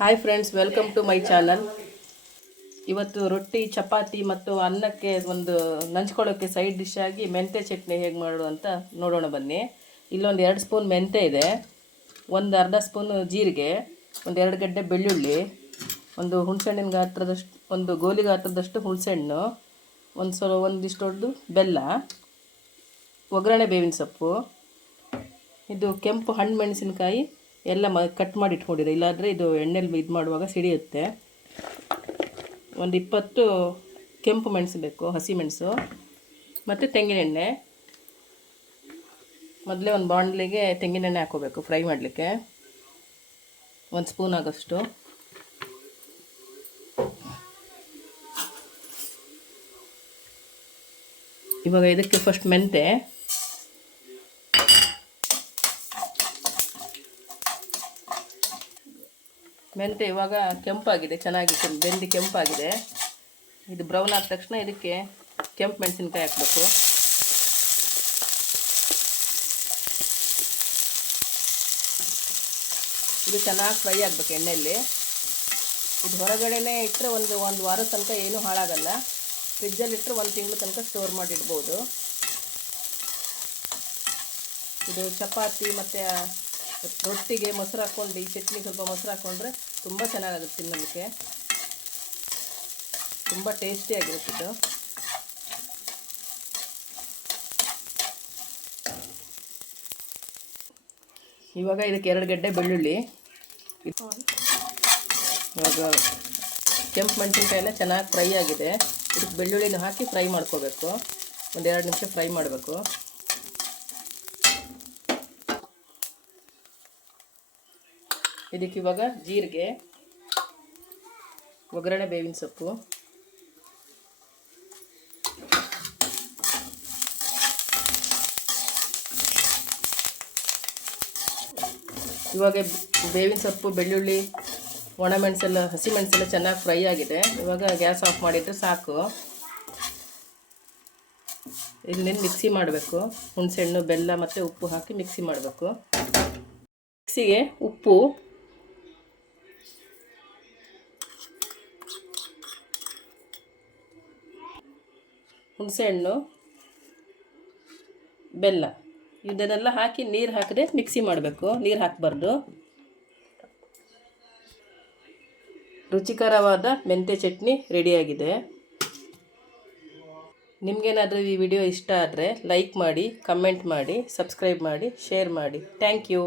Hi friends, welcome to my channel. ಇವತ್ತು ರೊಟ್ಟಿ, ಚಪಾತಿ ಮತ್ತು ಅನ್ನಕ್ಕೆ ಒಂದು ನಂಚ್ಕೊಳ್ಳೋಕ್ಕೆ ಸೈಡ್ ಡಿಶ್ ಆಗಿ ಮೆಂತ್ಯ ಚಟ್ನಿ ಹೇಗೆ ಮಾಡೋದು ಅಂತ ನೋಡೋಣ ಬನ್ನಿ. ಇಲ್ಲೊಂದು 2 ಸ್ಪೂನ್ ಮೆಂತ್ಯ ಇದೆ, ಒಂದು ಅರ್ಧ ಸ್ಪೂನ್ ಜೀರಿಗೆ, ಒಂದು 2 ಗಡ್ಡೆ ಬೆಳ್ಳುಳ್ಳಿ, ಒಂದು ಹುಣಸೆಹಣ್ಣಿನ ಗಾತ್ರದಷ್ಟು, ಒಂದು ಗೋಲಿ ಗಾತ್ರದಷ್ಟು ಹುಣಸೆಹಣ್ಣು, ಒಂದಿಷ್ಟು ದೊಡ್ಡದು ಬೆಲ್ಲ, ಒಗ್ಗರಣೆ ಬೇವಿನ ಸೊಪ್ಪು, ಇದು ಕೆಂಪು ಹಣ್ಣು ಮೆಣಸಿನಕಾಯಿ ಎಲ್ಲ ಕಟ್ ಮಾಡಿ ಇಟ್ಕೊಂಡಿದೆ, ಇಲ್ಲಾಂದರೆ ಇದು ಎಣ್ಣೆಲಿ ಇದು ಮಾಡುವಾಗ ಸಿಡಿಯುತ್ತೆ. ಒಂದು 20 ಕೆಂಪು ಮೆಣಸು ಬೇಕು, ಹಸಿ ಮೆಣಸು, ಮತ್ತು ತೆಂಗಿನೆಣ್ಣೆ. ಮೊದಲೇ ಒಂದು ಬಾಣಲಿಗೆ ತೆಂಗಿನೆಣ್ಣೆ ಹಾಕೋಬೇಕು ಫ್ರೈ ಮಾಡಲಿಕ್ಕೆ, 1 ಸ್ಪೂನ್ ಆಗೋಷ್ಟು. ಇವಾಗ ಇದಕ್ಕೆ ಫಸ್ಟ್ ಮೆಂತೆ, ಇವಾಗ ಕೆಂಪಾಗಿದೆ, ಚೆನ್ನಾಗಿ ಬೆಂದು ಕೆಂಪಾಗಿದೆ. ಇದು ಬ್ರೌನ್ ಆದ ತಕ್ಷಣ ಇದಕ್ಕೆ ಕೆಂಪು ಮೆಣಸಿನ್ಕಾಯಿ ಹಾಕಬೇಕು. ಇದು ಚೆನ್ನಾಗಿ ಫ್ರೈ ಆಗಬೇಕು ಎಣ್ಣೆಯಲ್ಲಿ. ಇದು ಹೊರಗಡೆನೇ ಇಟ್ಟರೆ ಒಂದು ವಾರದ ತನಕ ಏನೂ ಹಾಳಾಗಲ್ಲ. ಫ್ರಿಜ್ಜಲ್ಲಿ ಇಟ್ಟರೆ 1 ತಿಂಗಳ ತನಕ ಸ್ಟೋರ್ ಮಾಡಿಡ್ಬೋದು. ಇದು ಚಪಾತಿ ಮತ್ತು ರೊಟ್ಟಿಗೆ ಮೊಸರು ಹಾಕ್ಕೊಂಡು, ಈ ಚಟ್ನಿ ಸ್ವಲ್ಪ ಮೊಸರು ಹಾಕ್ಕೊಂಡ್ರೆ ತುಂಬ ಚೆನ್ನಾಗಾಗುತ್ತೆ ತಿನ್ನೋದಕ್ಕೆ, ತುಂಬ ಟೇಸ್ಟಿಯಾಗಿರುತ್ತೆ ಇದು. ಇವಾಗ ಇದಕ್ಕೆ 2 ಗಡ್ಡೆ ಬೆಳ್ಳುಳ್ಳಿ, ಇವಾಗ ಕೆಂಪು ಮೆಣಸಿನ್ಕಾಯೆಲ್ಲ ಚೆನ್ನಾಗಿ ಫ್ರೈ ಆಗಿದೆ. ಇದಕ್ಕೆ ಬೆಳ್ಳುಳ್ಳಿನ ಹಾಕಿ ಫ್ರೈ ಮಾಡ್ಕೋಬೇಕು, ಒಂದು 2 ನಿಮಿಷ ಫ್ರೈ ಮಾಡಬೇಕು. ಇದಕ್ಕೆ ಇವಾಗ ಜೀರಿಗೆ, ಒಗ್ಗರಣೆ ಬೇವಿನ ಸೊಪ್ಪು, ಇವಾಗ ಬೇವಿನ ಸೊಪ್ಪು, ಬೆಳ್ಳುಳ್ಳಿ, ಒಣಮೆಣಸೆಲ್ಲ, ಹಸಿ ಮೆಣಸೆಲ್ಲ ಚೆನ್ನಾಗಿ ಫ್ರೈ ಆಗಿದೆ. ಇವಾಗ ಗ್ಯಾಸ್ ಆಫ್ ಮಾಡಿದರೆ ಸಾಕು. ಇದನ್ನೇನು ಮಿಕ್ಸಿ ಮಾಡಬೇಕು, ಹುಣಸೆಹಣ್ಣು, ಬೆಲ್ಲ ಮತ್ತು ಉಪ್ಪು ಹಾಕಿ ಮಿಕ್ಸಿ ಮಾಡಬೇಕು. ಮಿಕ್ಸಿಗೆ ಉಪ್ಪು, ಹುಣಸೆಹಣ್ಣು, ಬೆಲ್ಲ ಇದನ್ನೆಲ್ಲ ಹಾಕಿ ನೀರು ಹಾಕದೆ ಮಿಕ್ಸಿ ಮಾಡಬೇಕು, ನೀರು ಹಾಕಬಾರ್ದು. ರುಚಿಕರವಾದ ಮೆಂತ್ಯ ಚಟ್ನಿ ರೆಡಿಯಾಗಿದೆ. ನಿಮಗೇನಾದರೂ ಈ ವಿಡಿಯೋ ಇಷ್ಟ ಆದರೆ ಲೈಕ್ ಮಾಡಿ, ಕಮೆಂಟ್ ಮಾಡಿ, ಸಬ್ಸ್ಕ್ರೈಬ್ ಮಾಡಿ, ಶೇರ್ ಮಾಡಿ. Thank you.